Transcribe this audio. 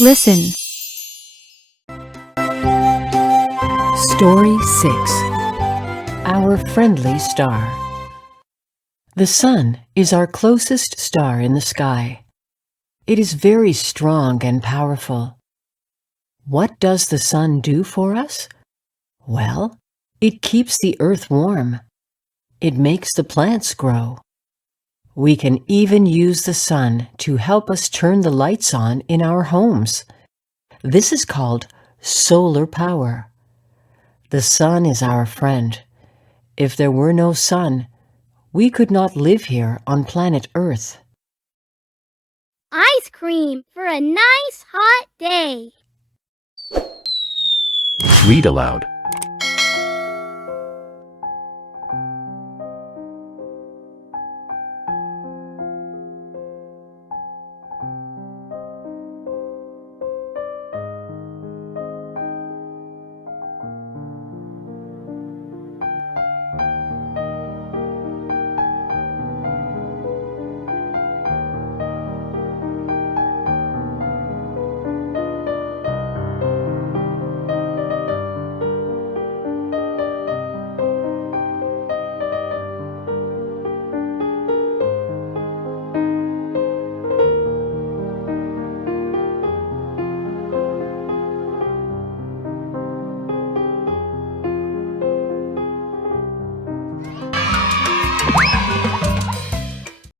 Listen. Story 6. Our Friendly Star. The sun is our closest star in the sky. It is very strong and powerful. What does the sun do for us? Well, it keeps the earth warm. It makes the plants grow. We can even use the sun to help us turn the lights on in our homes. This is called solar power. The sun is our friend. If there were no sun, we could not live here on planet Earth. Ice cream for a nice hot day. Read aloud.